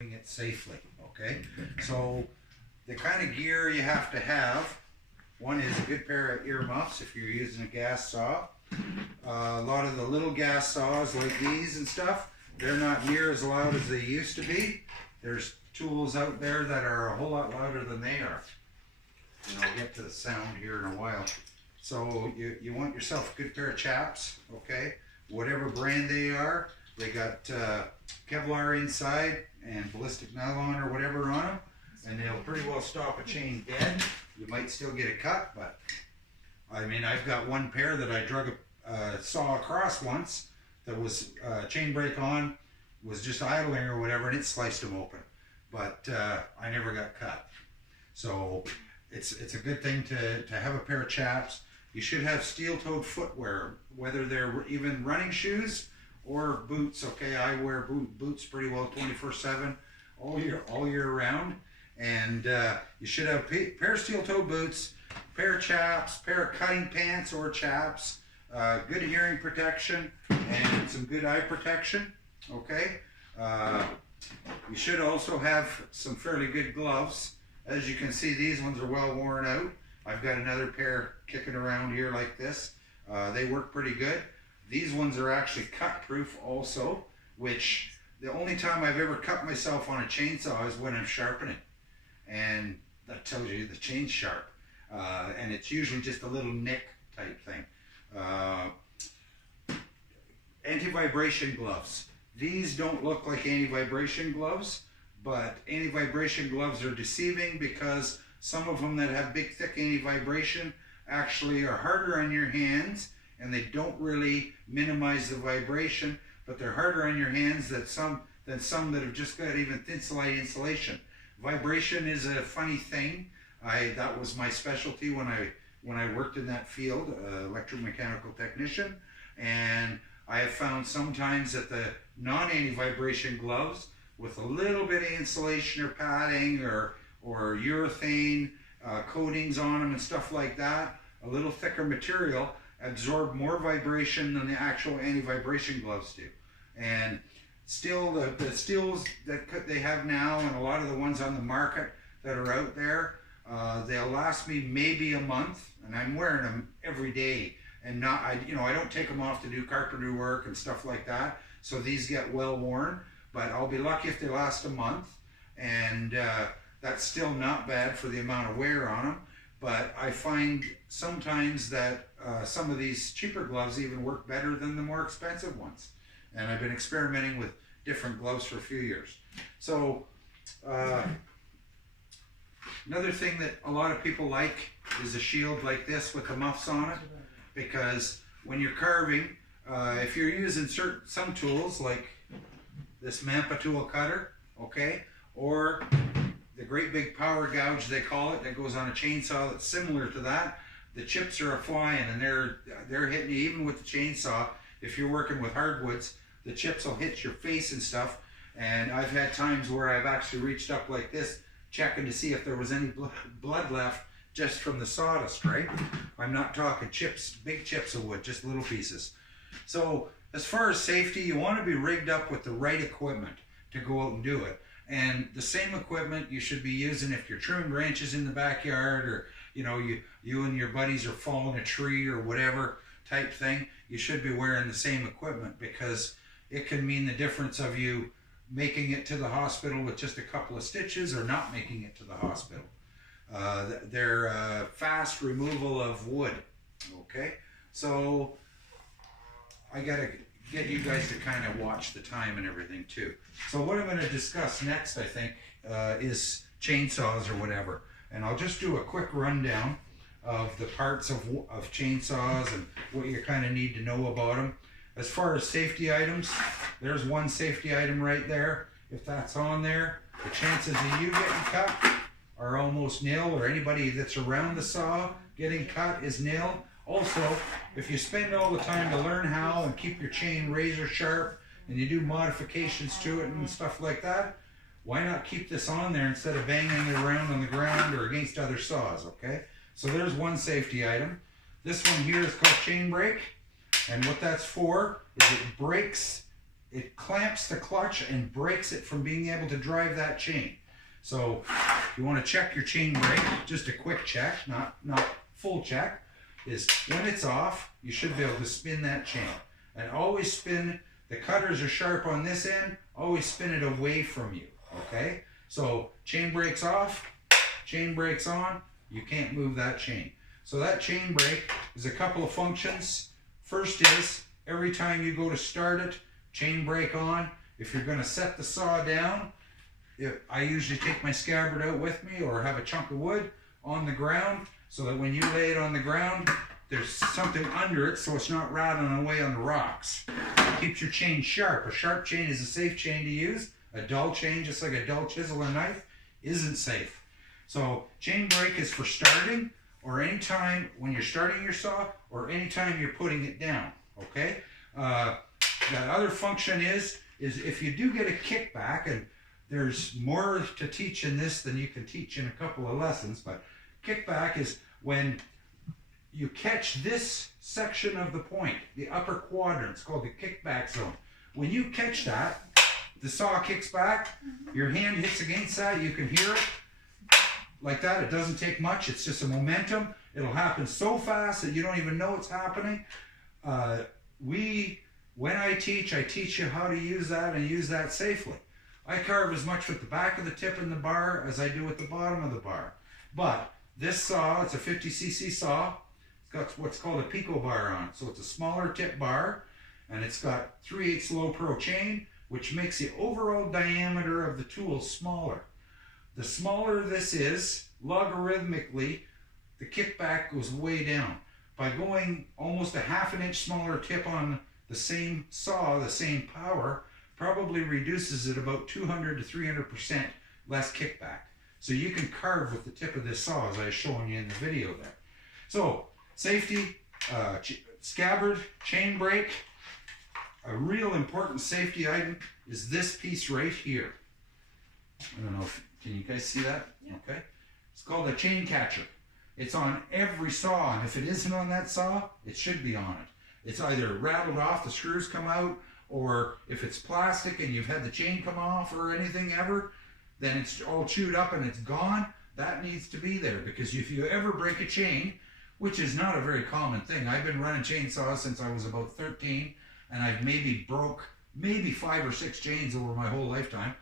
it safely, okay? So the kind of gear you have to have, one is a good pair of earmuffs if you're using a gas saw. A lot of the little gas saws like these and stuff, they're not near as loud as they used to be. There's tools out there that are a whole lot louder than they are. And I'll get to the sound here in a while. So you want yourself a good pair of chaps, okay? Whatever brand they are. They got Kevlar inside and ballistic nylon or whatever on them, and they'll pretty well stop a chain dead. You might still get a cut, but I mean, I've got one pair that I drug a saw across once that was chain brake on, was just idling or whatever, and it sliced them open. But I never got cut. So it's a good thing to have a pair of chaps. You should have steel-toed footwear, whether they're even running shoes or boots. Okay, I wear boots pretty well 24/7, all year round. And you should have a pair of steel-toed boots, pair of chaps, pair of cutting pants or chaps, good hearing protection, and some good eye protection. Okay, you should also have some fairly good gloves. As you can see, these ones are well worn out. I've got another pair kicking around here like this. They work pretty good. These ones are actually cut proof also, which the only time I've ever cut myself on a chainsaw is when I'm sharpening. And that tells you the chain's sharp. And it's usually just a little nick type thing. Anti-vibration gloves. These don't look like anti-vibration gloves, but anti-vibration gloves are deceiving because some of them that have big thick anti-vibration actually are harder on your hands, and they don't really minimize the vibration, but they're harder on your hands than some that have just got even thin slide insulation. Vibration is a funny thing. That was my specialty when I worked in that field, electromechanical technician, and I have found sometimes that the non-anti-vibration gloves with a little bit of insulation or padding or urethane coatings on them and stuff like that, a little thicker material, absorb more vibration than the actual anti-vibration gloves do. And still, the steels that they have now and a lot of the ones on the market that are out there, they'll last me maybe a month, and I'm wearing them every day. And I don't take them off to do carpentry work and stuff like that, so these get well worn. But I'll be lucky if they last a month, and that's still not bad for the amount of wear on them. But I find sometimes that some of these cheaper gloves even work better than the more expensive ones. And I've been experimenting with different gloves for a few years. So another thing that a lot of people like is a shield like this with the muffs on it, because when you're carving, if you're using some tools like this Mampa tool cutter, okay, or the great big power gouge they call it, that goes on a chainsaw that's similar to that, the chips are flying and they're hitting you even with the chainsaw. If you're working with hardwoods, the chips will hit your face and stuff. And I've had times where I've actually reached up like this, checking to see if there was any blood left just from the sawdust, right? I'm not talking chips, big chips of wood, just little pieces. So as far as safety, you want to be rigged up with the right equipment to go out and do it. And the same equipment you should be using if you're trimming branches in the backyard, or you and your buddies are falling a tree or whatever type thing. You should be wearing the same equipment, because it can mean the difference of you making it to the hospital with just a couple of stitches or not making it to the hospital. They're fast removal of wood. Okay, so I gotta get you guys to kind of watch the time and everything too. So what I'm going to discuss next, I think, is chainsaws or whatever. And I'll just do a quick rundown of the parts of chainsaws and what you kind of need to know about them. As far as safety items, there's one safety item right there. If that's on there, the chances of you getting cut are almost nil, or anybody that's around the saw getting cut is nil. Also, if you spend all the time to learn how and keep your chain razor sharp, and you do modifications to it and stuff like that, why not keep this on there instead of banging it around on the ground or against other saws, okay? So there's one safety item. This one here is called chain brake, and what that's for is it brakes it clamps the clutch and breaks it from being able to drive that chain. So you want to check your chain brake, just a quick check, not full check, is when it's off, you should be able to spin that chain. And always spin, the cutters are sharp on this end, always spin it away from you, okay? So chain brake's off, chain brake's on, you can't move that chain. So that chain brake is a couple of functions. First is, every time you go to start it, chain brake on. If you're going to set the saw down, I usually take my scabbard out with me or have a chunk of wood on the ground so that when you lay it on the ground, there's something under it so it's not rattling away on the rocks. It keeps your chain sharp. A sharp chain is a safe chain to use. A dull chain, just like a dull chisel or knife, isn't safe. So chain brake is for starting or anytime when you're starting your saw or anytime you're putting it down, okay? The other function is if you do get a kickback, and there's more to teach in this than you can teach in a couple of lessons, but kickback is when you catch this section of the point, the upper quadrant, it's called the kickback zone. When you catch that, the saw kicks back, your hand hits against that, you can hear it like that. It doesn't take much, it's just a momentum. It'll happen so fast that you don't even know it's happening. When I teach you how to use that and use that safely. I carve as much with the back of the tip in the bar as I do with the bottom of the bar. But this saw, it's a 50cc saw. It's got what's called a pico bar on it. So it's a smaller tip bar, and it's got 3/8 low pro chain, which makes the overall diameter of the tool smaller. The smaller this is, logarithmically, the kickback goes way down. By going almost a 1/2 inch smaller tip on the same saw, the same power, probably reduces it about 200 to 300% less kickback. So you can carve with the tip of this saw, as I was showing you in the video there. So safety, scabbard, chain brake. A real important safety item is this piece right here. I don't know if, can you guys see that? Yeah. Okay. It's called a chain catcher. It's on every saw, and if it isn't on that saw, it should be on it. It's either rattled off, the screws come out, or if it's plastic and you've had the chain come off or anything ever, then it's all chewed up and it's gone. That needs to be there, because if you ever break a chain, which is not a very common thing. I've been running chainsaws since I was about 13, and I've maybe broke 5 or 6 chains over my whole lifetime.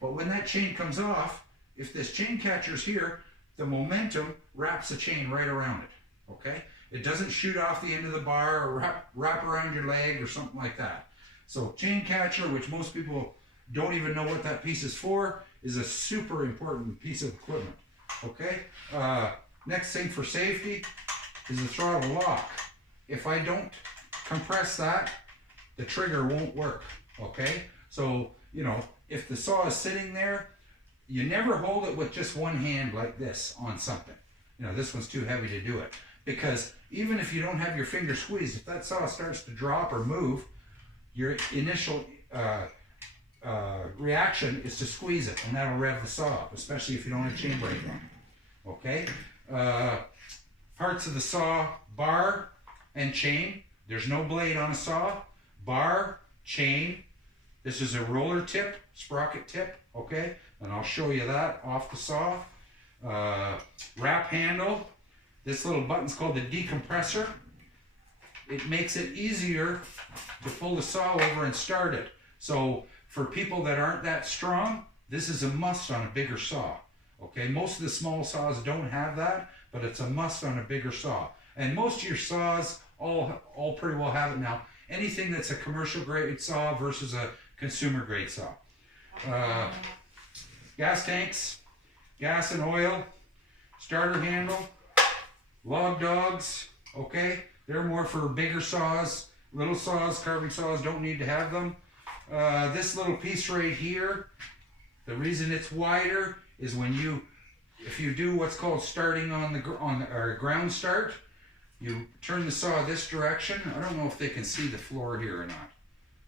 But when that chain comes off, if this chain catcher's here, the momentum wraps the chain right around it, okay? It doesn't shoot off the end of the bar or wrap around your leg or something like that. So chain catcher, which most people don't even know what that piece is for, is a super important piece of equipment, okay? Next thing for safety is the throttle lock. If I don't compress that, the trigger won't work, okay? So, you know, if the saw is sitting there, you never hold it with just one hand like this on something. You know, this one's too heavy to do it. Because even if you don't have your finger squeezed, if that saw starts to drop or move, your initial reaction is to squeeze it, and that'll rev the saw up, especially if you don't have chain brake on. Okay? Parts of the saw: bar and chain. There's no blade on a saw. Bar, chain. This is a roller tip, sprocket tip, okay? And I'll show you that off the saw. Wrap handle. This little button's called the decompressor. It makes it easier to pull the saw over and start it. So for people that aren't that strong, this is a must on a bigger saw. Okay, most of the small saws don't have that, but it's a must on a bigger saw. And most of your saws all pretty well have it now. Anything that's a commercial grade saw versus a consumer grade saw. Gas tanks, gas and oil, starter handle, log dogs, okay? They're more for bigger saws. Little saws, carving saws, don't need to have them. This little piece right here, the reason it's wider is if you do what's called starting on our ground start, you turn the saw this direction. I don't know if they can see the floor here or not.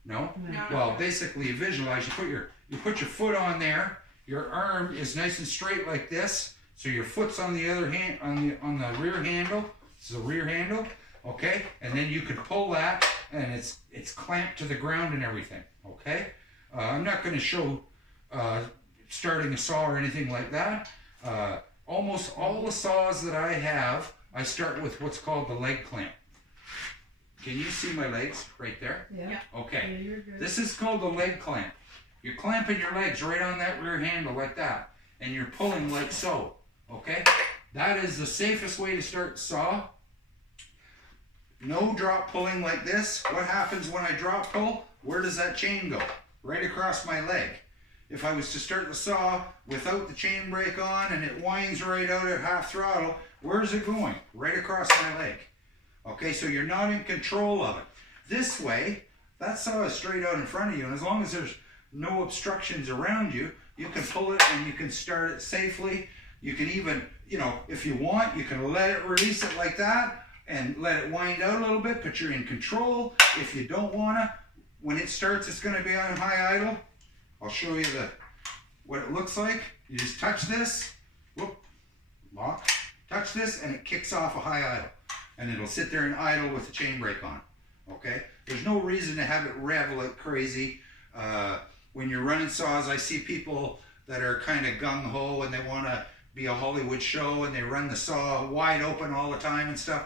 No? No. Well, basically you visualize, you put your foot on there, your arm is nice and straight like this, so your foot's on the other hand, on the rear handle. This is the rear handle, okay? And then you could pull that and it's clamped to the ground and everything, okay? I'm not going to show starting a saw or anything like that. Almost all the saws that I have, I start with what's called the leg clamp. Can you see my legs right there? Yeah. Okay. Yeah, you're good. This is called the leg clamp. You're clamping your legs right on that rear handle like that, and you're pulling like so, okay? That is the safest way to start the saw. No drop pulling like this. What happens when I drop pull? Where does that chain go? Right across my leg. If I was to start the saw without the chain brake on and it winds right out at half throttle, where's it going? Right across my leg. Okay, so you're not in control of it. This way, that saw is straight out in front of you, and as long as there's no obstructions around you, you can pull it and you can start it safely. You can even, you know, if you want, you can let it release it like that and let it wind out a little bit, but you're in control. If you don't wanna, when it starts, it's gonna be on high idle. I'll show you what it looks like. You just touch this, whoop, lock, touch this, and it kicks off a high idle. And it'll sit there and idle with the chain brake on, okay? There's no reason to have it rev like crazy. When you're running saws, I see people that are kind of gung-ho and they want to be a Hollywood show and they run the saw wide open all the time and stuff.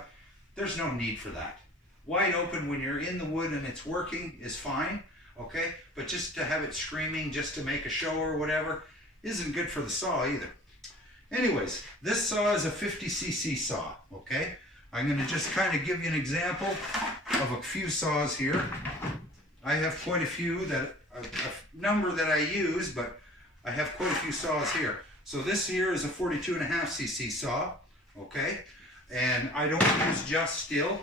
There's no need for that. Wide open when you're in the wood and it's working is fine, okay? But just to have it screaming just to make a show or whatever isn't good for the saw either. Anyways, this saw is a 50cc saw, okay? I'm going to just kind of give you an example of a few saws here. I have quite a few, a number that I use, but I have quite a few saws here. So this here is a 42.5cc saw, okay? And I don't use just Stihl.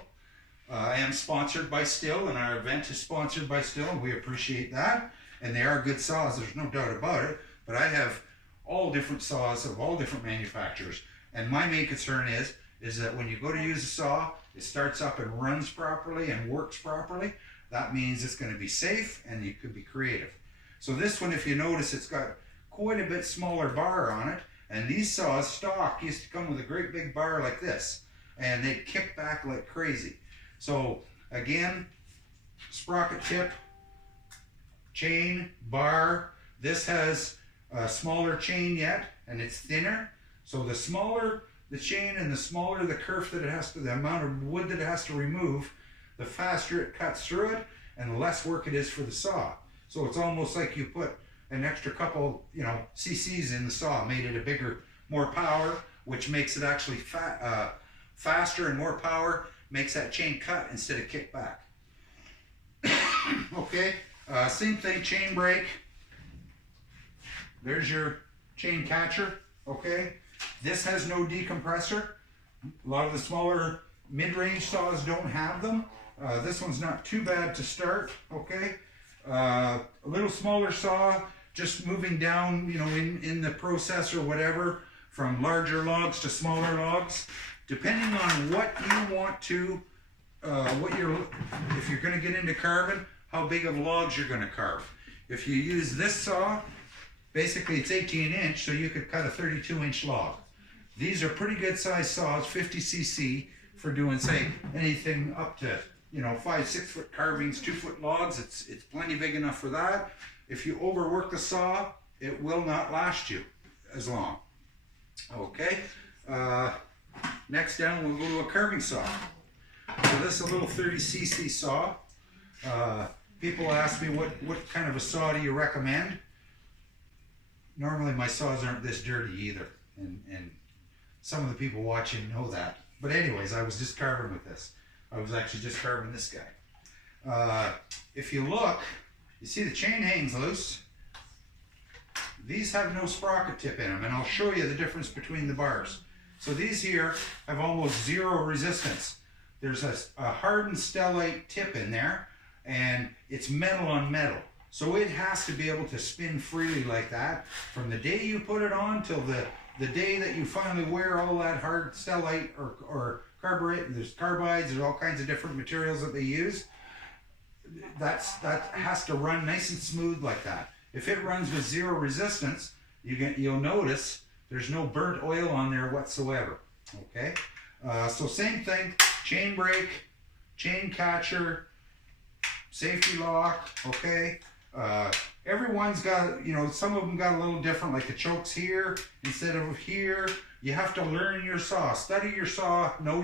I am sponsored by Stihl, and our event is sponsored by Stihl, and we appreciate that. And they are good saws, there's no doubt about it. But I have all different saws of all different manufacturers. And my main concern is that when you go to use a saw, it starts up and runs properly and works properly. That means it's going to be safe and you could be creative. So this one, if you notice, it's got quite a bit smaller bar on it. And these saws, stock, used to come with a great big bar like this. And they'd kick back like crazy. So again, sprocket tip, chain, bar. This has a smaller chain yet, and it's thinner. So the smaller the chain and the smaller the kerf that it has to, the amount of wood that it has to remove, the faster it cuts through it and the less work it is for the saw. So it's almost like you put an extra couple, cc's in the saw, made it a bigger, more power, which makes it actually faster, and more power makes that chain cut instead of kick back. Okay, same thing, chain brake. There's your chain catcher, okay? This has no decompressor. A lot of the smaller mid-range saws don't have them. This one's not too bad to start, okay? A little smaller saw, just moving down, in the process or whatever, from larger logs to smaller logs. Depending on what you want to, if you're gonna get into carving, how big of logs you're gonna carve. If you use this saw, basically it's 18-inch, so you could cut a 32-inch log. These are pretty good size saws, 50cc, for doing, say, anything up to, 5-6 foot carvings, 2-foot logs. It's plenty big enough for that. If you overwork the saw, it will not last you as long. Okay. Next down, we'll go to a carving saw. So this is a little 30cc saw. People ask me what kind of a saw do you recommend? Normally my saws aren't this dirty either, and some of the people watching know that. But anyways, I was just carving with this. I was actually just carving this guy. If you look, you see the chain hangs loose. These have no sprocket tip in them, and I'll show you the difference between the bars. So these here have almost zero resistance. There's a hardened stellite tip in there, and it's metal on metal. So it has to be able to spin freely like that from the day you put it on till the day that you finally wear all that hard stellite or carbide. There's carbides, there's all kinds of different materials that they use. That has to run nice and smooth like that. If it runs with zero resistance, you'll notice there's no burnt oil on there whatsoever. Okay, so same thing, chain brake, chain catcher, safety lock, okay? Everyone's got, you know, some of them got a little different, like the choke's here instead of here. You have to learn your saw, study your saw, know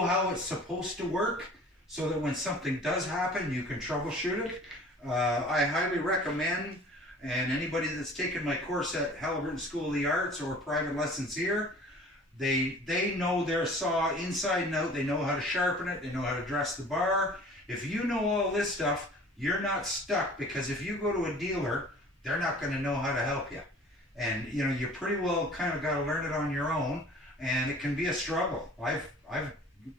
how it's supposed to work so that when something does happen, you can troubleshoot it. I highly recommend, and anybody that's taken my course at Halliburton School of the Arts or private lessons here, they know their saw inside and out. They know how to sharpen it. They know how to dress the bar. If you know all this stuff, you're not stuck, because if you go to a dealer, they're not going to know how to help you. And you know, you pretty well kind of got to learn it on your own, and it can be a struggle. I've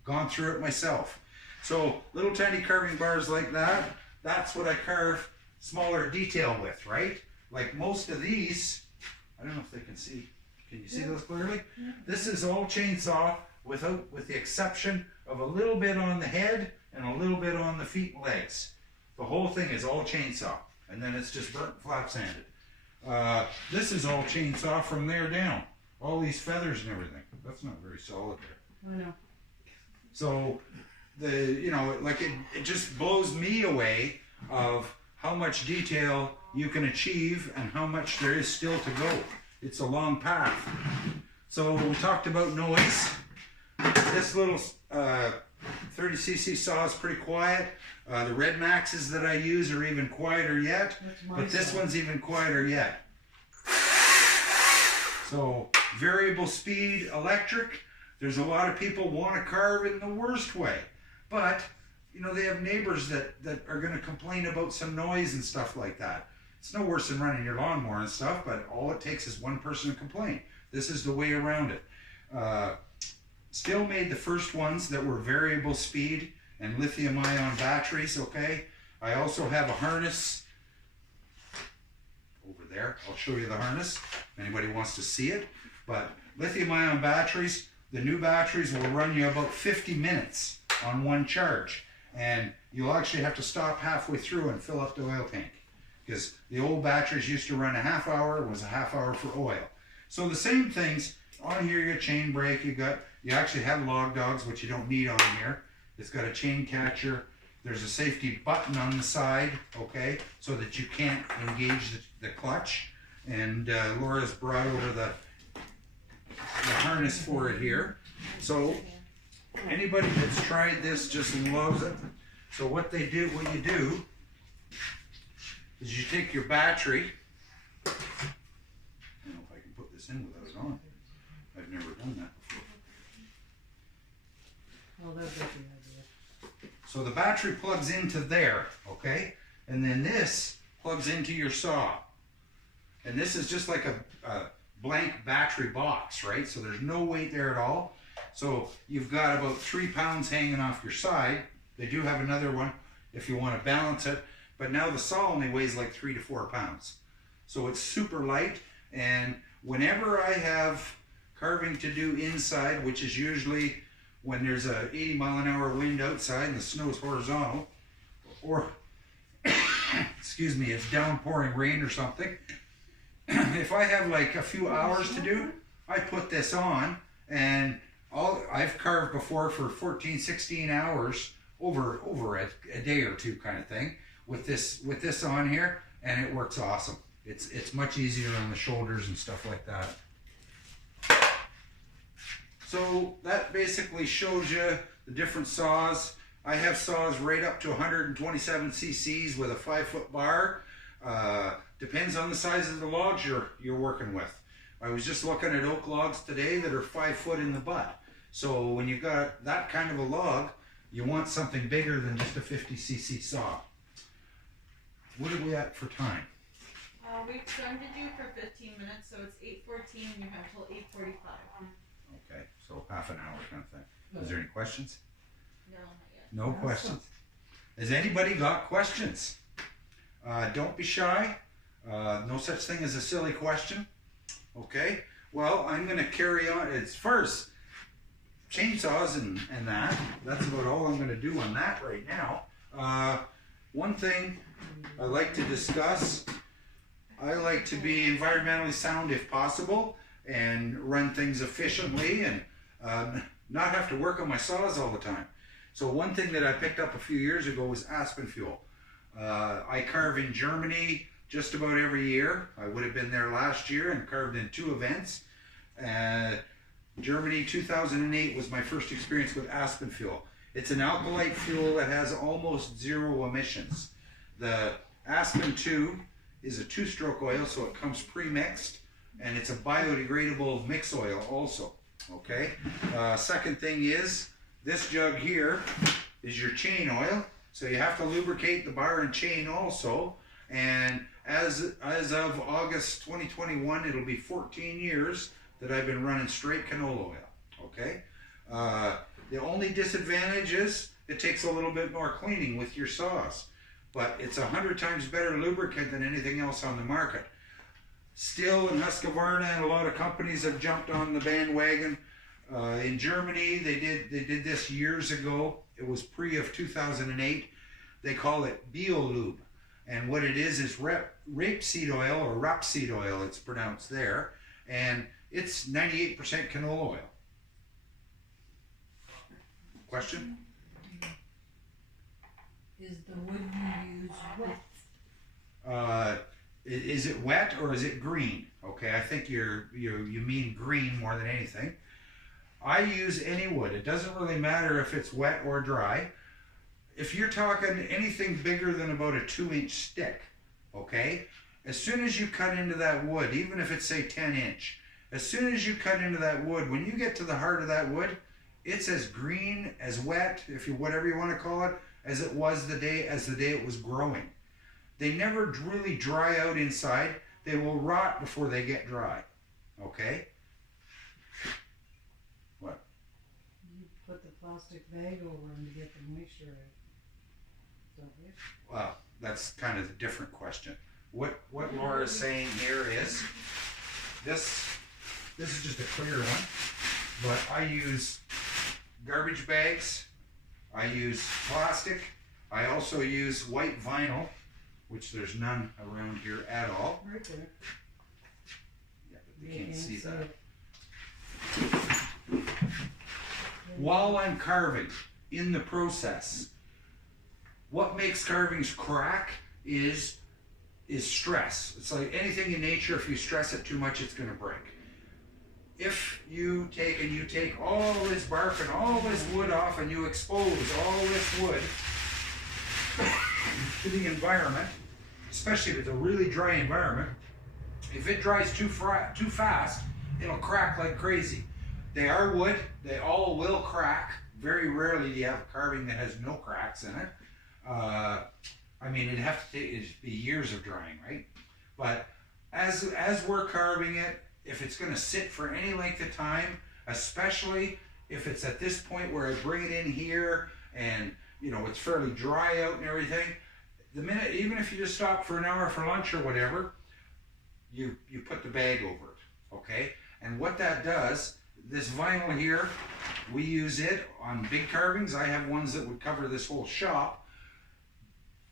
gone through it myself. So little tiny carving bars like that, that's what I carve smaller detail with, right? Like most of these, I don't know if they can see. Can you see those clearly? This is all chainsaw with the exception of a little bit on the head and a little bit on the feet and legs. The whole thing is all chainsaw, and then it's just burnt flat sanded. This is all chainsaw from there down. All these feathers and everything. That's not very solid there. I know. So, you know, like it just blows me away of how much detail you can achieve and how much there is still to go. It's a long path. So we talked about noise. This little 30cc saw is pretty quiet. The Red Maxes that I use are even quieter yet, but this one's even quieter yet. So variable speed electric. There's a lot of people want to carve in the worst way, but you know, they have neighbors that are going to complain about some noise and stuff like that. It's no worse than running your lawnmower and stuff, but all it takes is one person to complain. This is the way around it. Still made the first ones that were variable speed and lithium ion batteries, okay? I also have a harness over there. I'll show you the harness if anybody wants to see it. But lithium ion batteries, the new batteries will run you about 50 minutes on one charge. And you'll actually have to stop halfway through and fill up the oil tank, because the old batteries used to run a half hour. It was a half hour for oil. So the same things on here. You got chain brake. You actually have log dogs, which you don't need on here. It's got a chain catcher. There's a safety button on the side, okay, so that you can't engage the clutch. And Laura's brought over the harness for it here. So anybody that's tried this just loves it. So what you do is you take your battery. I don't know if I can put this in without it on. I've never done that before. Well, that's a good idea. So the battery plugs into there, okay? And then this plugs into your saw. And this is just like a blank battery box, right? So there's no weight there at all. So you've got about 3 pounds hanging off your side. They do have another one if you want to balance it. But now the saw only weighs like 3 to 4 pounds. So it's super light. And whenever I have carving to do inside, which is usually when there's a 80-mile-an-hour wind outside and the snow's horizontal, or excuse me, it's downpouring rain or something, if I have like a few hours to do, I put this on, and I've carved before for 14, 16 hours over a day or two kind of thing with this on here, and it works awesome. It's much easier on the shoulders and stuff like that. So that basically shows you the different saws. I have saws right up to 127 cc's with a 5-foot bar. Depends on the size of the logs you're working with. I was just looking at oak logs today that are 5 foot in the butt. So when you've got that kind of a log, you want something bigger than just a 50 cc saw. What are we at for time? We extended you for 15 minutes, so it's 8:14 and you have till 8:45. Okay, so half an hour kind of thing. Is there any questions? No, not yet. No questions. Has anybody got questions? Don't be shy. No such thing as a silly question. Okay, well, I'm going to carry on. It's first chainsaws and that's about all I'm going to do on that right now. One thing I like to discuss, I like to be environmentally sound if possible and run things efficiently and not have to work on my saws all the time. So one thing that I picked up a few years ago was aspen fuel. I carve in Germany just about every year. I would have been there last year and carved in 2 events. Germany 2008 was my first experience with aspen fuel. It's an alkalite fuel that has almost 0 emissions. The Aspen 2 is a 2-stroke oil, so it comes pre-mixed, and it's a biodegradable mix oil also. Okay. Second thing is, this jug here is your chain oil, so you have to lubricate the bar and chain also. And as of August 2021, it'll be 14 years that I've been running straight canola oil. Okay. The only disadvantage is it takes a little bit more cleaning with your saws, but it's 100 times better lubricant than anything else on the market. Still in Husqvarna and a lot of companies have jumped on the bandwagon. In Germany, they did this years ago. It was pre of 2008. They call it Beel Lube, and what it is rapeseed oil, or rapeseed oil, it's pronounced there, and it's 98% canola oil. Question? Is the wood you use wet? Is it wet or is it green? Okay, I think you mean green more than anything. I use any wood. It doesn't really matter if it's wet or dry. If you're talking anything bigger than about a 2-inch stick, okay, as soon as you cut into that wood, even if it's say 10-inch, as soon as you cut into that wood, when you get to the heart of that wood, it's as green, as wet, whatever you want to call it, as it was the day it was growing. They never really dry out inside. They will rot before they get dry. Okay? What? You put the plastic bag over them to get the moisture out. Well, that's kind of a different question. What Laura is saying here is this is just a clear one, but I use garbage bags, I use plastic, I also use white vinyl, which there's none around here at all. Right there. Yeah, but they can't see that. While I'm carving, in the process, what makes carvings crack is stress. It's like anything in nature, if you stress it too much, it's going to break. If you take all this bark and all this wood off and you expose all this wood to the environment, especially if it's a really dry environment, if it dries too fast, it'll crack like crazy. They are wood, they all will crack. Very rarely do you have a carving that has no cracks in it. I mean, it'd be years of drying, right? But as we're carving it, if it's going to sit for any length of time, especially if it's at this point where I bring it in here and it's fairly dry out and everything, the minute, even if you just stop for an hour for lunch or whatever, you put the bag over it, okay? And what that does, this vinyl here, we use it on big carvings. I have ones that would cover this whole shop.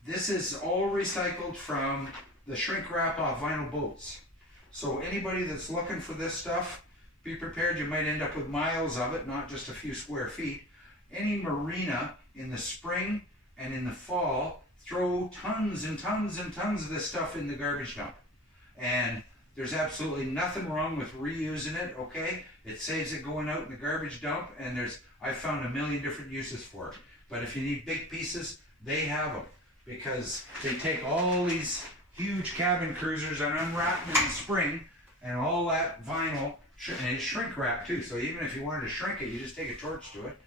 This is all recycled from the shrink wrap off vinyl boats. So anybody that's looking for this stuff, be prepared, you might end up with miles of it, not just a few square feet. Any marina in the spring and in the fall throw tons and tons and tons of this stuff in the garbage dump. And there's absolutely nothing wrong with reusing it, okay? It saves it going out in the garbage dump, and I've found a million different uses for it. But if you need big pieces, they have them, because they take all these huge cabin cruisers and unwrap them in the spring, and all that vinyl, and it's shrink wrap too, so even if you wanted to shrink it, you just take a torch to it,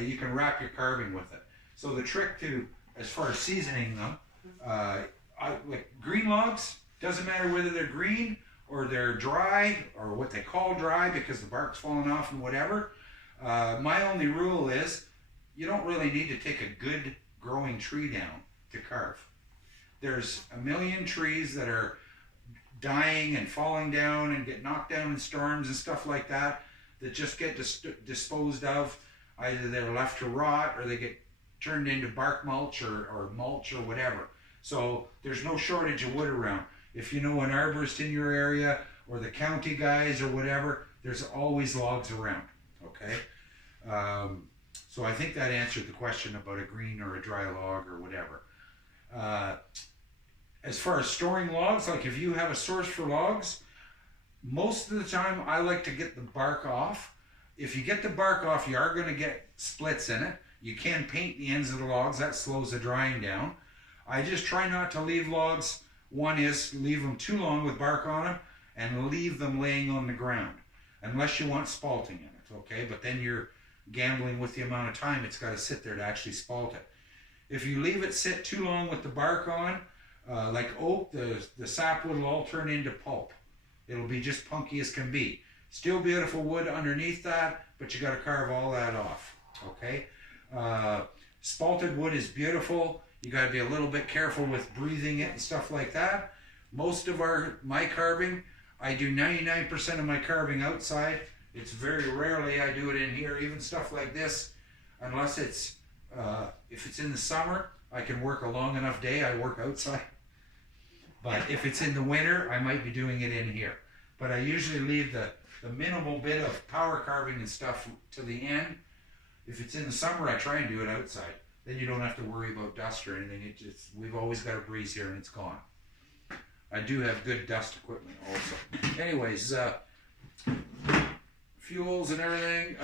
you can wrap your carving with it. So the trick to, as far as seasoning them, like green logs, doesn't matter whether they're green or they're dry, or what they call dry because the bark's falling off and whatever. My only rule is you don't really need to take a good growing tree down to carve. There's a million trees that are dying and falling down and get knocked down in storms and stuff like that just get disposed of. Either they're left to rot or they get turned into bark mulch or mulch or whatever. So there's no shortage of wood around. If you know an arborist in your area or the county guys or whatever, there's always logs around, okay? So I think that answered the question about a green or a dry log or whatever. As far as storing logs, like if you have a source for logs, most of the time I like to get the bark off. If you get the bark off, you are going to get splits in it. You can paint the ends of the logs, that slows the drying down. I just try not to leave logs. One is leave them too long with bark on them and leave them laying on the ground, unless you want spalting in it, okay? But then you're gambling with the amount of time it's got to sit there to actually spalt it. If you leave it sit too long with the bark on, like oak, the sapwood will all turn into pulp. It'll be just punky as can be. Still beautiful wood underneath that, but you got to carve all that off, okay? Spalted wood is beautiful. You got to be a little bit careful with breathing it and stuff like that. Most of my carving, I do 99% of my carving outside. It's very rarely I do it in here. Even stuff like this, unless it's, if it's in the summer, I can work a long enough day, I work outside. But if it's in the winter, I might be doing it in here. But I usually leave the minimal bit of power carving and stuff to the end. If it's in the summer, I try and do it outside. Then you don't have to worry about dust or anything. We've always got a breeze here and it's gone. I do have good dust equipment also. Anyways, fuels and everything.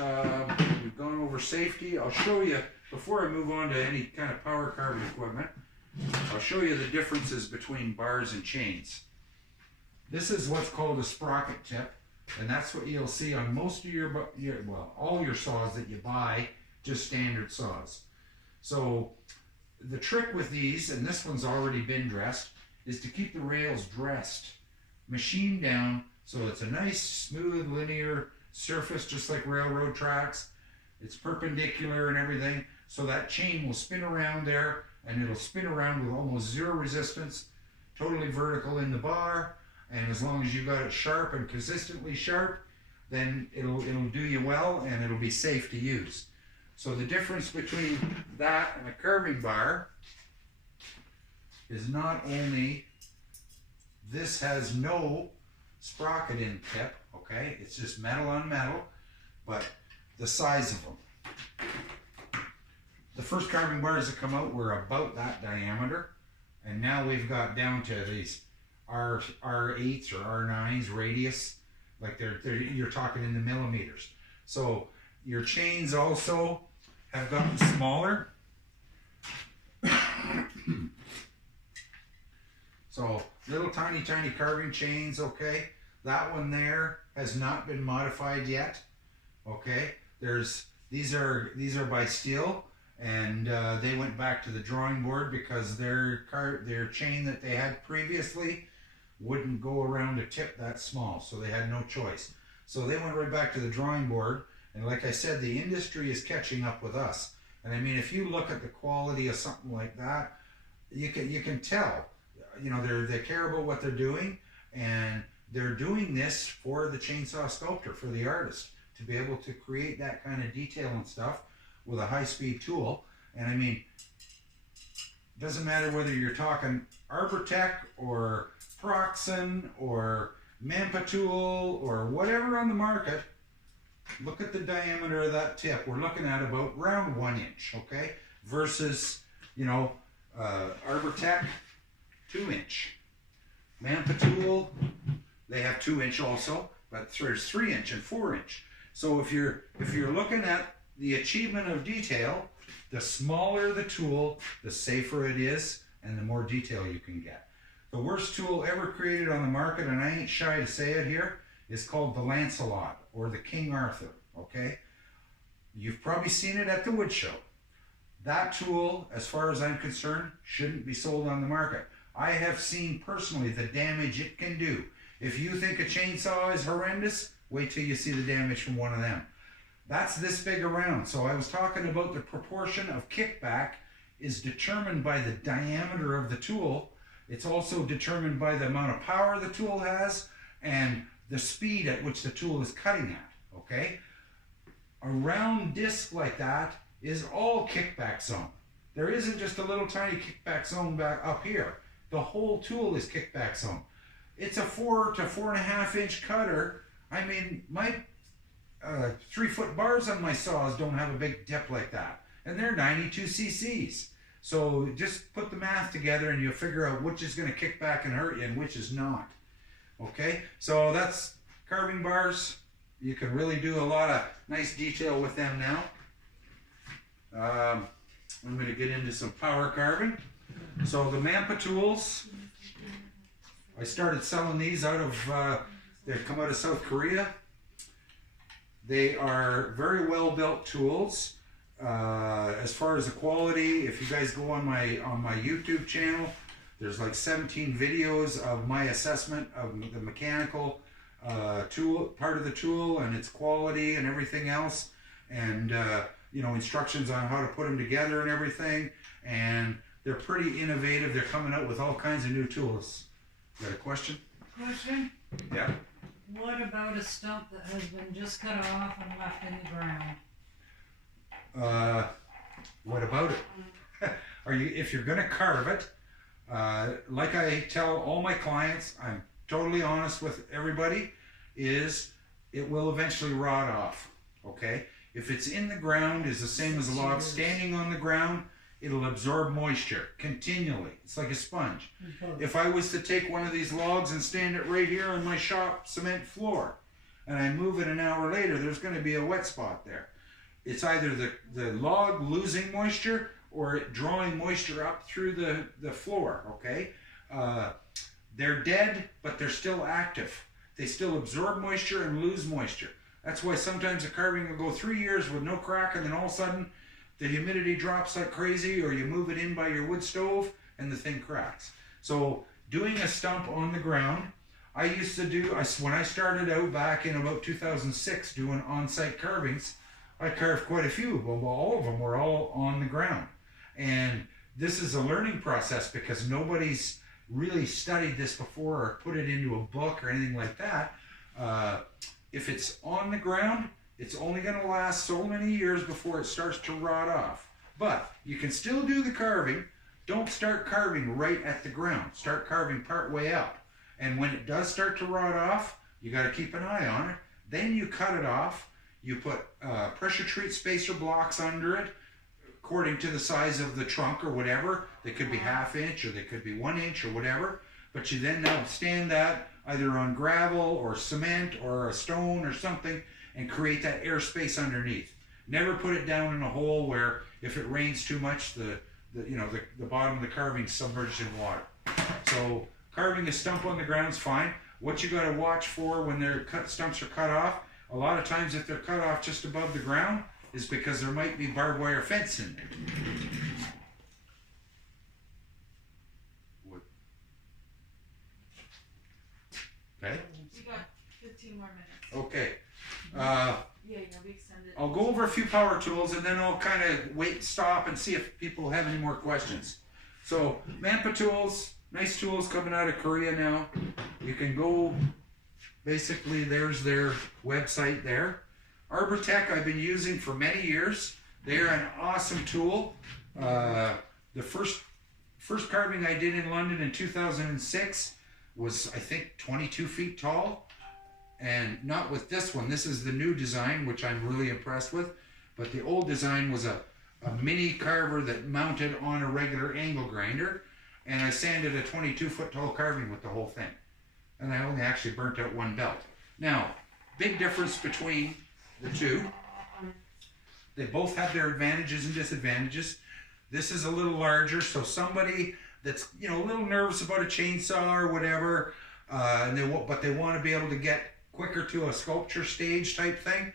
We've gone over safety. I'll show you, before I move on to any kind of power carving equipment, I'll show you the differences between bars and chains. This is what's called a sprocket tip, and that's what you'll see on most of all your saws that you buy, just standard saws. So the trick with these, and this one's already been dressed, is to keep the rails dressed, machined down, so it's a nice, smooth, linear surface, just like railroad tracks. It's perpendicular and everything, so that chain will spin around there, and it'll spin around with almost zero resistance, totally vertical in the bar, and as long as you got it sharp and consistently sharp, then it'll do you well, and it'll be safe to use. So the difference between that and a carving bar is not only this has no sprocket in tip, okay? It's just metal on metal, but the size of them. The first carving bars that come out were about that diameter, and now we've got down to these R8s or R9s radius, like you're talking in the millimeters. So your chains also have gotten smaller. So little tiny carving chains, okay? That one there has not been modified yet, okay? These are by Steel, and they went back to the drawing board because their chain that they had previously wouldn't go around a tip that small, so they had no choice. So they went right back to the drawing board, and like I said, the industry is catching up with us. And I mean, if you look at the quality of something like that, you can tell, you know, they care about what they're doing, and they're doing this for the chainsaw sculptor, for the artist, to be able to create that kind of detail and stuff with a high-speed tool. And I mean, it doesn't matter whether you're talking Arbortech or Proxen or Mampa tool or whatever on the market. Look at the diameter of that tip. We're looking at about around 1 inch, okay? Versus, you know, Arbortech, 2 inch. Mampa tool, they have 2 inch also, but there's 3 inch and 4 inch. So if you're looking at the achievement of detail, the smaller the tool, the safer it is, and the more detail you can get. The worst tool ever created on the market, and I ain't shy to say it here, is called the Lancelot, or the King Arthur, okay? You've probably seen it at the wood show. That tool, as far as I'm concerned, shouldn't be sold on the market. I have seen personally the damage it can do. If you think a chainsaw is horrendous, wait till you see the damage from one of them. That's this big around. So I was talking about the proportion of kickback is determined by the diameter of the tool. It's also determined by the amount of power the tool has and the speed at which the tool is cutting at, okay? A round disc like that is all kickback zone. There isn't just a little tiny kickback zone back up here. The whole tool is kickback zone. It's a 4 to 4.5 inch cutter. I mean, 3-foot bars on my saws don't have a big tip like that, and they're 92 cc's. So just put the math together and you'll figure out which is going to kick back and hurt you and which is not. Okay, so that's carving bars. You can really do a lot of nice detail with them now. I'm going to get into some power carving. So the Mampa tools, I started selling these out of, they come out of South Korea. They are very well built tools. As far as the quality, if you guys go on my YouTube channel, there's like 17 videos of my assessment of the mechanical tool, part of the tool and its quality and everything else, and you know, instructions on how to put them together and everything. And they're pretty innovative. They're coming out with all kinds of new tools. You got a question? Question? Yeah. What about a stump that has been just cut off and left in the ground? What about it? If you're gonna carve it, like I tell all my clients, I'm totally honest with everybody, is it will eventually rot off. Okay? If it's in the ground, is the same as a log standing on the ground, it'll absorb moisture continually. It's like a sponge. If I was to take one of these logs and stand it right here on my shop cement floor, and I move it an hour later, there's going to be a wet spot there. It's either the log losing moisture or it drawing moisture up through the floor, okay? They're dead, but they're still active. They still absorb moisture and lose moisture. That's why sometimes a carving will go 3 years with no crack, and then all of a sudden the humidity drops like crazy, or you move it in by your wood stove and the thing cracks. So doing a stump on the ground, I used to do, when I started out back in about 2006 doing on-site carvings, I carved quite a few, but all of them were all on the ground. And this is a learning process because nobody's really studied this before or put it into a book or anything like that. If it's on the ground, it's only going to last so many years before it starts to rot off. But you can still do the carving. Don't start carving right at the ground. Start carving part way up. And when it does start to rot off, you got to keep an eye on it. Then you cut it off. You put pressure treat spacer blocks under it according to the size of the trunk or whatever. They could be 1/2 inch or they could be 1 inch or whatever. But you then now stand that either on gravel or cement or a stone or something and create that airspace underneath. Never put it down in a hole where if it rains too much, the bottom of the carving is submerged in water. So carving a stump on the ground is fine. What you got to watch for when their stumps are cut off, a lot of times if they're cut off just above the ground, is because there might be barbed wire fence in there. Okay? You got 15 more minutes. Okay. Yeah, we extended. I'll go over a few power tools and then I'll kind of stop and see if people have any more questions. So, Mampa tools, nice tools coming out of Korea now. You can go, basically there's their website there. Arbortech I've been using for many years. They're an awesome tool. The first carving I did in London in 2006 was, I think, 22 feet tall. And not with this one. This is the new design, which I'm really impressed with. But the old design was a mini carver that mounted on a regular angle grinder. And I sanded a 22-foot tall carving with the whole thing. And I only actually burnt out one belt. Now, big difference between the two. They both have their advantages and disadvantages. This is a little larger, so somebody that's a little nervous about a chainsaw or whatever, but they want to be able to get quicker to a sculpture stage type thing.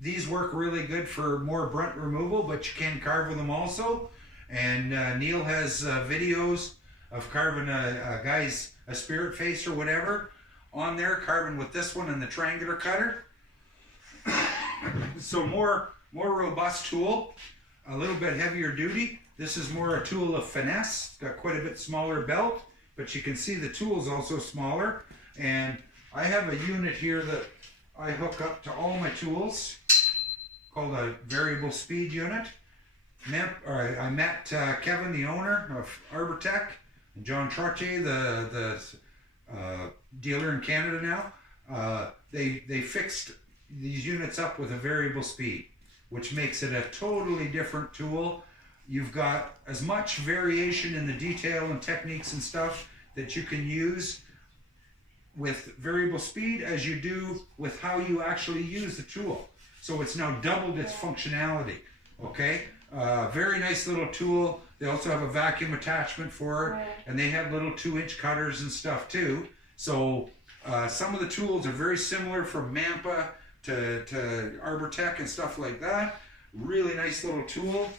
These work really good for more brunt removal, but you can carve with them also. And Neil has videos of carving a spirit face or whatever on there, carving with this one and the triangular cutter. So more robust tool, a little bit heavier duty. This is more a tool of finesse. It's got quite a bit smaller belt, but you can see the tool is also smaller. And I have a unit here that I hook up to all my tools called a variable speed unit. I met Kevin, the owner of Arbortech, and John Trottier, the dealer in Canada now. They fixed these units up with a variable speed, which makes it a totally different tool. You've got as much variation in the detail and techniques and stuff that you can use with variable speed as you do with how you actually use the tool. So it's now doubled its functionality, okay? Very nice little tool. They also have a vacuum attachment for it, and they have little 2-inch cutters and stuff too. So some of the tools are very similar from Mampa to Arbortech and stuff like that. Really nice little tool.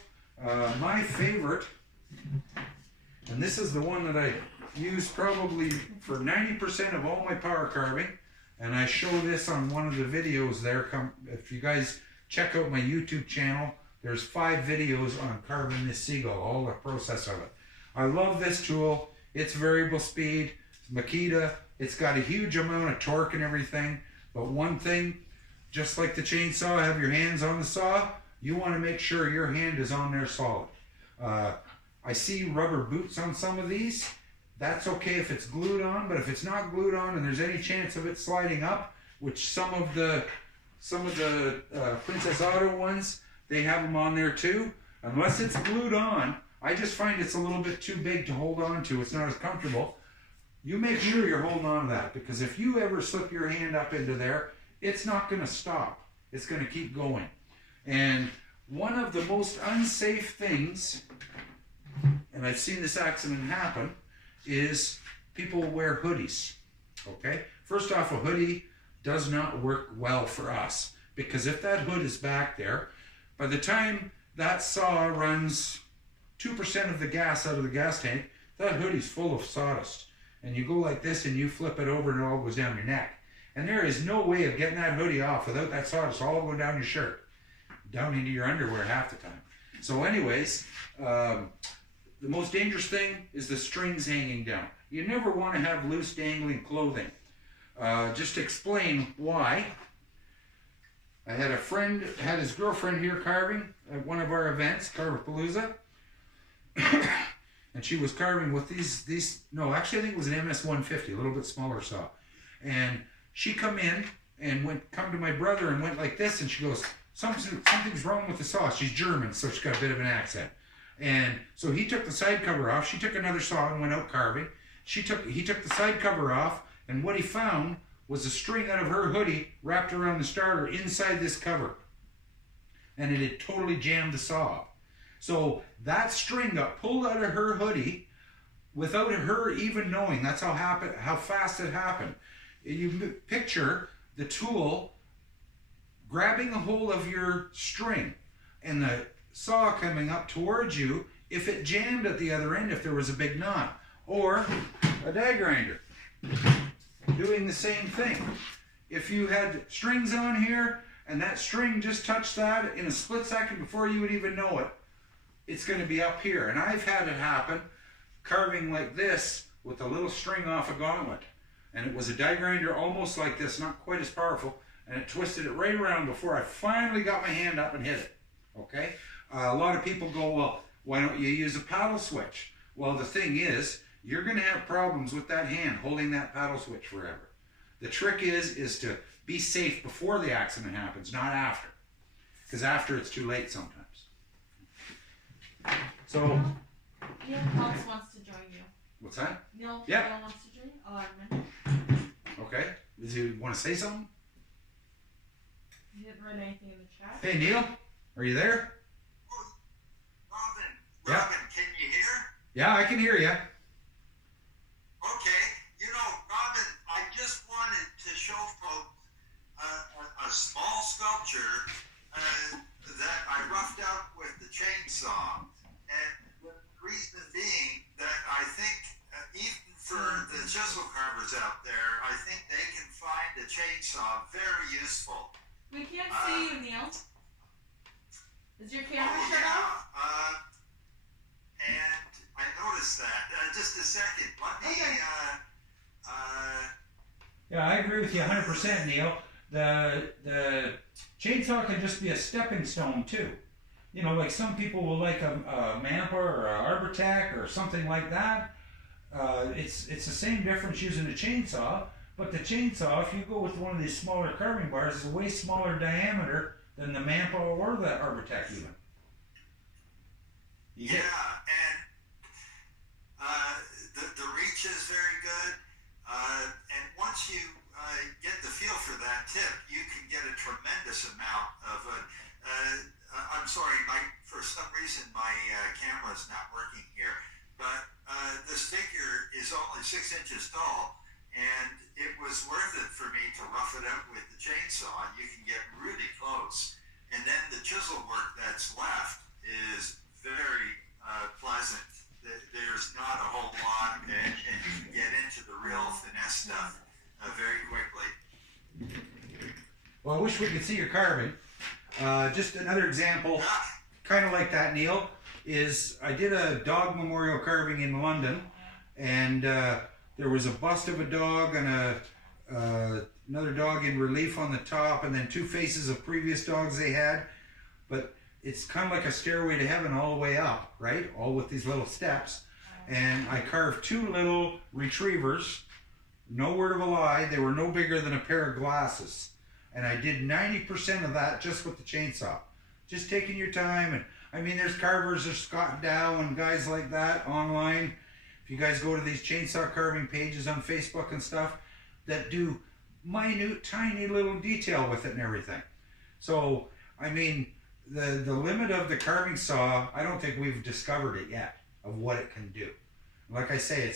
My favorite, and this is the one that I use probably for 90% of all my power carving, and I show this on one of the videos there. If you guys check out my YouTube channel, there's 5 videos on carving this seagull, all the process of it. I love this tool. It's variable speed, Makita. It's got a huge amount of torque and everything, but one thing, just like the chainsaw, have your hands on the saw, you want to make sure your hand is on there solid. I see rubber boots on some of these. That's okay if it's glued on, but if it's not glued on and there's any chance of it sliding up, which some of the Princess Auto ones, they have them on there too. Unless it's glued on, I just find it's a little bit too big to hold on to. It's not as comfortable. You make sure you're holding on to that, because if you ever slip your hand up into there, it's not going to stop. It's going to keep going. And one of the most unsafe things, and I've seen this accident happen, is people wear hoodies, okay? First off, a hoodie does not work well for us, because if that hood is back there, by the time that saw runs 2% of the gas out of the gas tank, that hoodie's full of sawdust. And you go like this and you flip it over and it all goes down your neck. And there is no way of getting that hoodie off without that sawdust all going down your shirt, down into your underwear half the time. So anyways, the most dangerous thing is the strings hanging down. You never want to have loose dangling clothing. Just to explain why, I had a friend, had his girlfriend here carving at one of our events, Carverpalooza. And she was carving with no, actually I think it was an MS-150, a little bit smaller saw. And she come in and come to my brother and went like this, and she goes, something's wrong with the saw. She's German, so she's got a bit of an accent. And so he took the side cover off. She took another saw and went out carving. He took the side cover off, and what he found was a string out of her hoodie wrapped around the starter inside this cover. And it had totally jammed the saw up. So that string got pulled out of her hoodie without her even knowing. That's how fast it happened. You picture the tool grabbing a hold of your string and the saw coming up towards you if it jammed at the other end, if there was a big knot. Or a die grinder doing the same thing. If you had strings on here and that string just touched that in a split second before you would even know it, it's going to be up here. And I've had it happen carving like this with a little string off a gauntlet. And it was a die grinder almost like this, not quite as powerful, and it twisted it right around before I finally got my hand up and hit it. Okay? A lot of people go, well, why don't you use a paddle switch? Well, the thing is, you're going to have problems with that hand holding that paddle switch forever. The trick is to be safe before the accident happens, not after. Because after, it's too late sometimes. So, Neil Phelps wants to join you. What's that? Neil Yeah. wants to join you. I'll add him in. Okay. Does he want to say something? He didn't write anything in the chat. Hey, Neil, are you there? Robin, Yeah. can you hear? Yeah, I can hear you. Okay. You know, Robin, I just wanted to show folks a small sculpture that I roughed out with the chainsaw. And the reason being that I think even for the chisel carvers out there, I think they can find the chainsaw very useful. We can't see you, Neil. Is your camera shut off? And I noticed that. Just a second. Let me, Okay. Yeah, I agree with you 100%, Neil. The chainsaw can just be a stepping stone too. You know, like some people will like a Mampa or a Arbortech or something like that. It's the same difference using a chainsaw, But the chainsaw, if you go with one of these smaller carving bars, is a way smaller diameter than the Mampa or the Arbortech even. You get- Yeah, and the reach is very good. And once you get the feel for that tip, you can get a tremendous amount of I'm sorry, for some reason my camera's not working here, but this figure is only 6 inches tall, and it was worth it for me to rough it up with the chainsaw. You can get really close, and then the chisel work that's left is very pleasant. There's not a whole lot, and you can get into the real finesse stuff very quickly. Well, I wish we could see your carving. Just another example, kind of like that, Neil, is I did a dog memorial carving in London, and there was a bust of a dog and another dog in relief on the top, and then 2 faces of previous dogs they had. But it's kind of like a stairway to heaven all the way up, right? All with these little steps. And I carved 2 little retrievers, no word of a lie, they were no bigger than a pair of glasses. And I did 90% of that just with the chainsaw. Just taking your time. And I mean, there's Carvers, there's Scott Dow and guys like that online. If you guys go to these chainsaw carving pages on Facebook and stuff, that do minute, tiny little detail with it and everything. So, I mean, the limit of the carving saw, I don't think we've discovered it yet of what it can do. Like I say,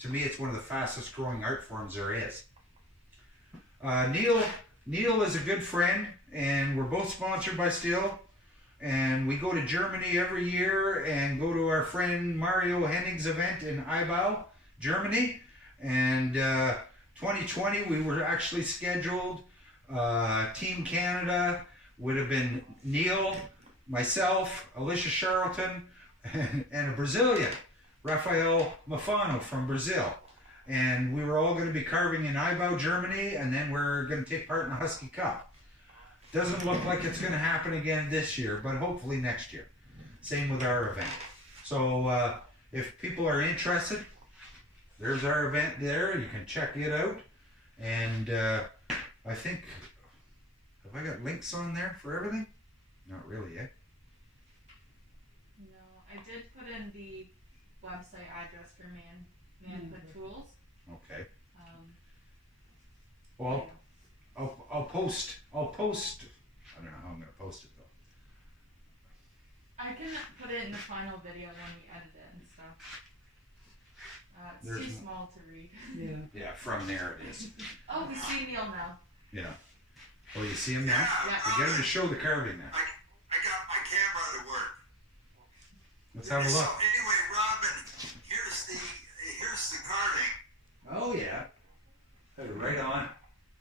to me, it's one of the fastest growing art forms there is. Neil is a good friend, and we're both sponsored by Steel. And we go to Germany every year and go to our friend Mario Hennig's event in Eibau, Germany. And 2020, we were actually scheduled. Team Canada would have been Neil, myself, Alicia Charlton, and a Brazilian, Rafael Mafano from Brazil. And we were all going to be carving in Eibau, Germany, and then we're going to take part in the Husky Cup. Doesn't look like it's going to happen again this year, but hopefully next year. Same with our event. So if people are interested, there's our event there. You can check it out. And I think, have I got links on there for everything? Not really, eh? No, I did put in the website address for Manhood Tools. Okay. Well, I'll post. I don't know how I'm going to post it though. I can put it in the final video when we edit it and stuff. It's There's too no- small to read. Yeah. Yeah, from there it is. Oh, we see Neil now. Yeah. Oh, you see him now? Yeah. You get him to show the carving now. I got my camera to work. Let's have a So look. anyway, Robin, here's the carving. Oh yeah. Had it right on.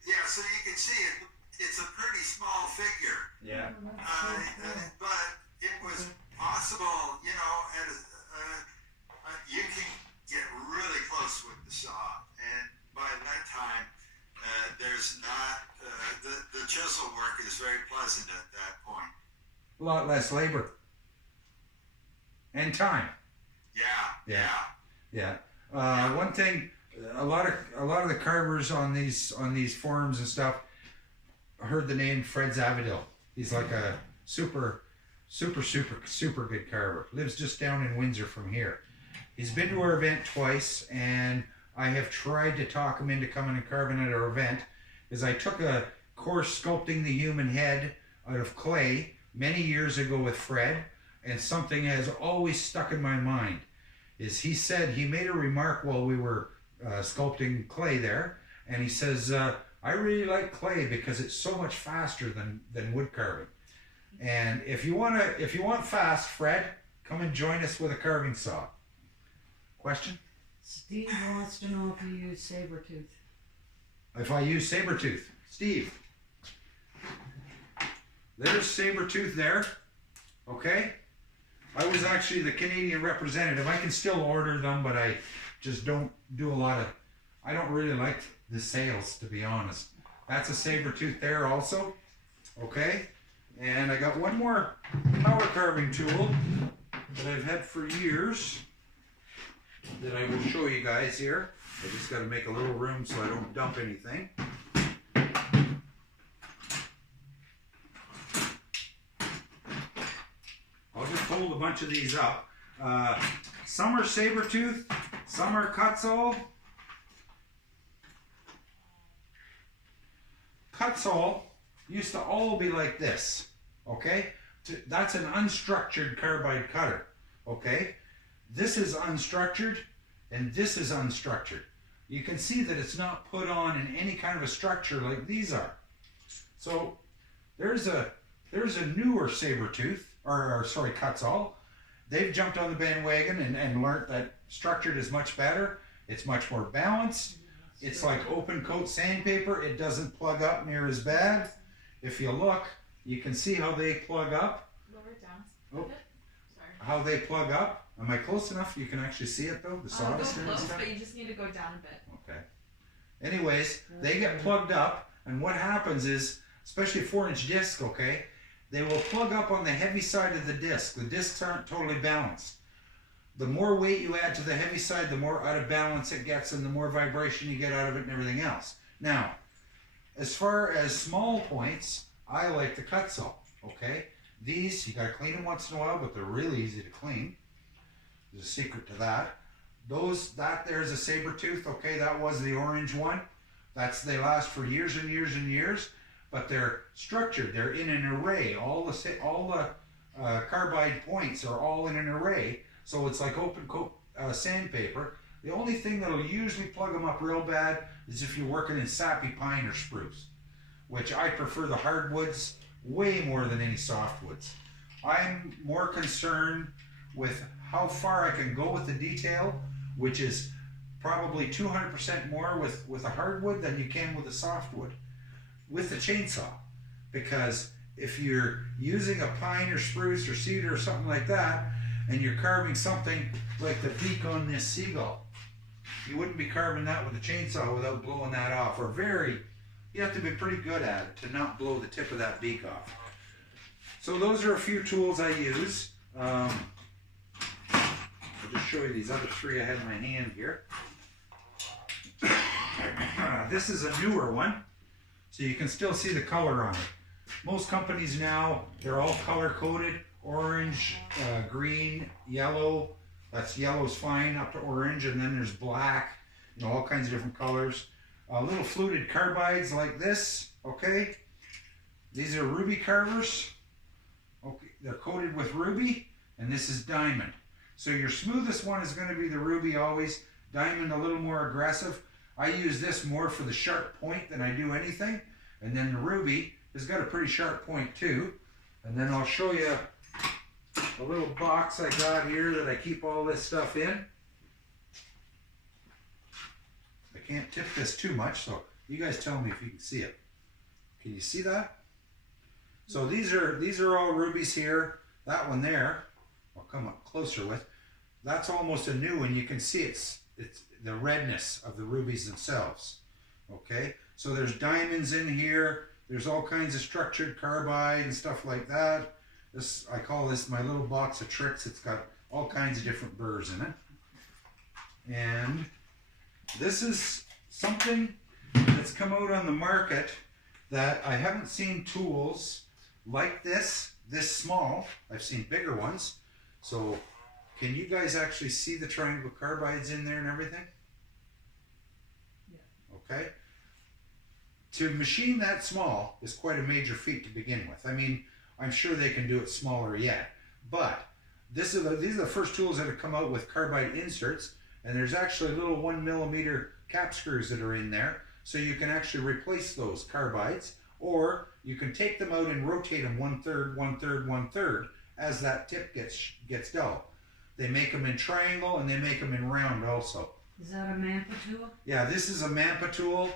Yeah, so you can see it. It's a pretty small figure, Yeah. but it was possible. You know, you can get really close with the saw, and by that time, there's not the chisel work is very pleasant at that point. A lot less labor. And time. Yeah. One thing, a lot of the carvers on these forums and stuff heard the name Fred Zavadil. He's like a super good carver. Lives just down in Windsor from here. He's been to our event twice, and I have tried to talk him into coming and carving at our event, because I took a course sculpting the human head out of clay many years ago with Fred, and something has always stuck in my mind. Is he said, he made a remark while we were sculpting clay there, and he says, I really like clay because it's so much faster than wood carving. And if you want fast, Fred, come and join us with a carving saw. Question? Steve wants to know if you use saber tooth. If I use saber tooth, Steve. There's saber tooth there. Okay. I was actually the Canadian representative. I can still order them, but I just don't do a lot of. I don't really like the sales, to be honest. That's a saber tooth there also. Okay. And I got one more power carving tool that I've had for years that I will show you guys here. I just got to make a little room so I don't dump anything. I'll just hold a bunch of these up. Some are saber tooth, some are Kutzall. Kutzall used to all be like this, okay? That's an unstructured carbide cutter, okay? This is unstructured, and this is unstructured. You can see that it's not put on in any kind of a structure like these are. So there's a newer saber tooth, or sorry, Kutzall. They've jumped on the bandwagon and learned that structured is much better. It's much more balanced. It's like open coat sandpaper. It doesn't plug up near as bad. If you look, you can see how they plug up. Lower it down. Oh. Sorry. How they plug up. Am I close enough? You can actually see it though, the Go sawdust and close, stuff. but you just need to go down a bit. Okay. Anyways, they get plugged up, and what happens is, especially 4-inch disc, okay, they will plug up on the heavy side of the disc. The discs aren't totally balanced. The more weight you add to the heavy side, the more out of balance it gets, and the more vibration you get out of it and everything else. Now, as far as small points, I like the Kutzall, okay? These, you gotta clean them once in a while, but they're really easy to clean. There's a secret to that. There's a saber tooth, okay? That was the orange one. They last for years and years and years, but they're structured. They're in an array. All the carbide points are all in an array, so it's like open coat sandpaper. The only thing that'll usually plug them up real bad is if you're working in sappy pine or spruce, which I prefer the hardwoods way more than any softwoods. I'm more concerned with how far I can go with the detail, which is probably 200% more with a hardwood than you can with a softwood with the chainsaw. Because if you're using a pine or spruce or cedar or something like that, and you're carving something like the beak on this seagull, you wouldn't be carving that with a chainsaw without blowing that off. You have to be pretty good at it to not blow the tip of that beak off. So those are a few tools I use. I'll just show you these other three I have in my hand here. This is a newer one, so you can still see the color on it. Most companies now, they're all color coded. Orange, green, yellow. That's yellow's fine up to orange, and then there's black, all kinds of different colors. Little fluted carbides like this, okay? These are ruby carvers. Okay, they're coated with ruby, and this is diamond. So your smoothest one is going to be the ruby always. Diamond a little more aggressive. I use this more for the sharp point than I do anything. And then the ruby has got a pretty sharp point too. And then I'll show you a little box I got here that I keep all this stuff in. I can't tip this too much, so you guys tell me if you can see it. Can you see that? So these are all rubies here. That one there, I'll come up closer with. That's almost a new one. You can see it's the redness of the rubies themselves. Okay, so there's diamonds in here. There's all kinds of structured carbide and stuff like that. I call this my little box of tricks. It's got all kinds of different burrs in it. And this is something that's come out on the market that I haven't seen tools like this small. I've seen bigger ones. So can you guys actually see the triangle carbides in there and everything? Yeah. Okay. To machine that small is quite a major feat to begin with. I mean, I'm sure they can do it smaller yet, but these are the first tools that have come out with carbide inserts, and there's actually little 1 millimeter cap screws that are in there, so you can actually replace those carbides, or you can take them out and rotate them 1/3, 1/3, 1/3 as that tip gets dull. They make them in triangle and they make them in round also. Is that a Mampa tool? Yeah, this is a Mampa tool.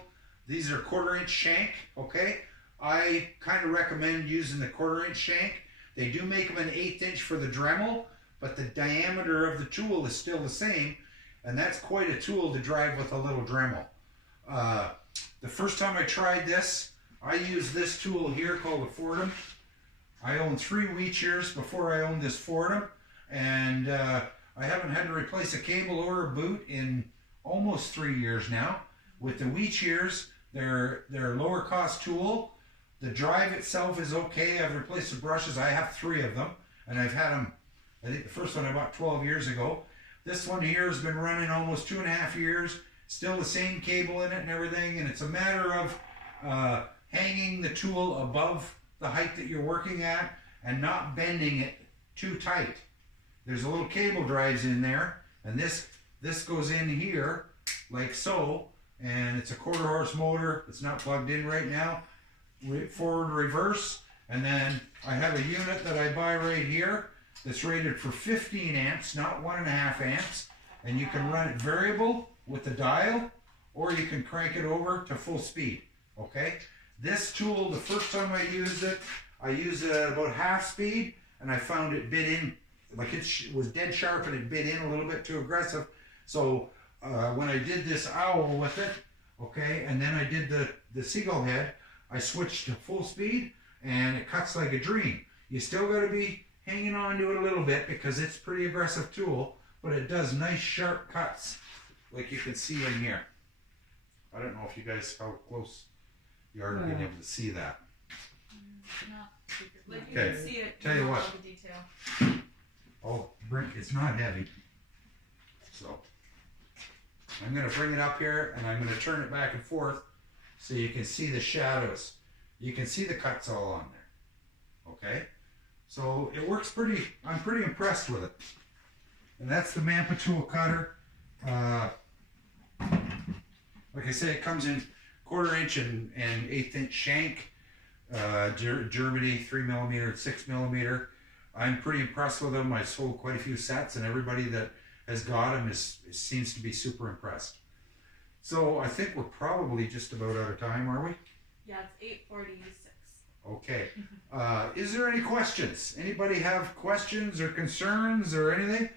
These are 1/4 inch shank, okay? I kind of recommend using the 1/4 inch shank. They do make them an 1/8 inch for the Dremel, but the diameter of the tool is still the same, and that's quite a tool to drive with a little Dremel. The first time I tried this, I used this tool here called a Fordham. I owned 3 wheat shears before I owned this Fordham, and I haven't had to replace a cable or a boot in almost 3 years now. With the wheat shears, they're a lower cost tool. The drive itself is okay. I've replaced the brushes. I have 3 of them, and I've had them. I think the first one I bought 12 years ago. This one here has been running almost 2.5 years. Still the same cable in it and everything, and it's a matter of hanging the tool above the height that you're working at and not bending it too tight. There's a little cable drives in there, and this goes in here like so, and it's a 1/4 horse motor. It's not plugged in right now. Forward, reverse, and then I have a unit that I buy right here that's rated for 15 amps, not 1.5 amps, and you can run it variable with the dial, or you can crank it over to full speed. Okay, this tool, the first time I used it at about half speed, and I found it bit in, like it was dead sharp, and it bit in a little bit too aggressive. So when I did this owl with it, okay, and then I did the seagull head, I switched to full speed, and it cuts like a dream. You still got to be hanging on to it a little bit because it's a pretty aggressive tool, but it does nice sharp cuts, like you can see in here. I don't know if you guys, how close you are to being able to see that. Not super. Like you Okay, can see it. tell you in all what. the detail. Oh, brick, it's not heavy. So I'm going to bring it up here, and I'm going to turn it back and forth so you can see the shadows. You can see the cuts all on there. Okay? So it works I'm pretty impressed with it. And that's the Mampa tool cutter. Like I say, it comes in 1/4 inch and 1/8 inch shank. Germany 3mm and 6mm. I'm pretty impressed with them. I sold quite a few sets, and everybody that has got them seems to be super impressed. So I think we're probably just about out of time, are we? Yeah, it's 8:46. Okay. Is there any questions? Anybody have questions or concerns or anything?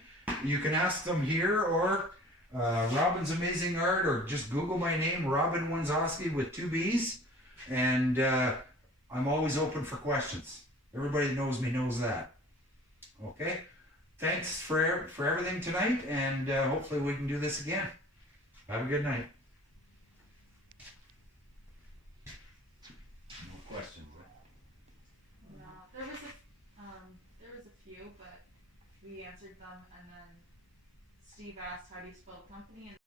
You can ask them here, or Robin's Amazing Art, or just Google my name, Robin Wanzowski with 2 B's, and I'm always open for questions. Everybody that knows me knows that. Okay. Thanks for everything tonight, and hopefully we can do this again. Have a good night. No questions. No, there was a few, but we answered them, and then Steve asked how do you spell the company, and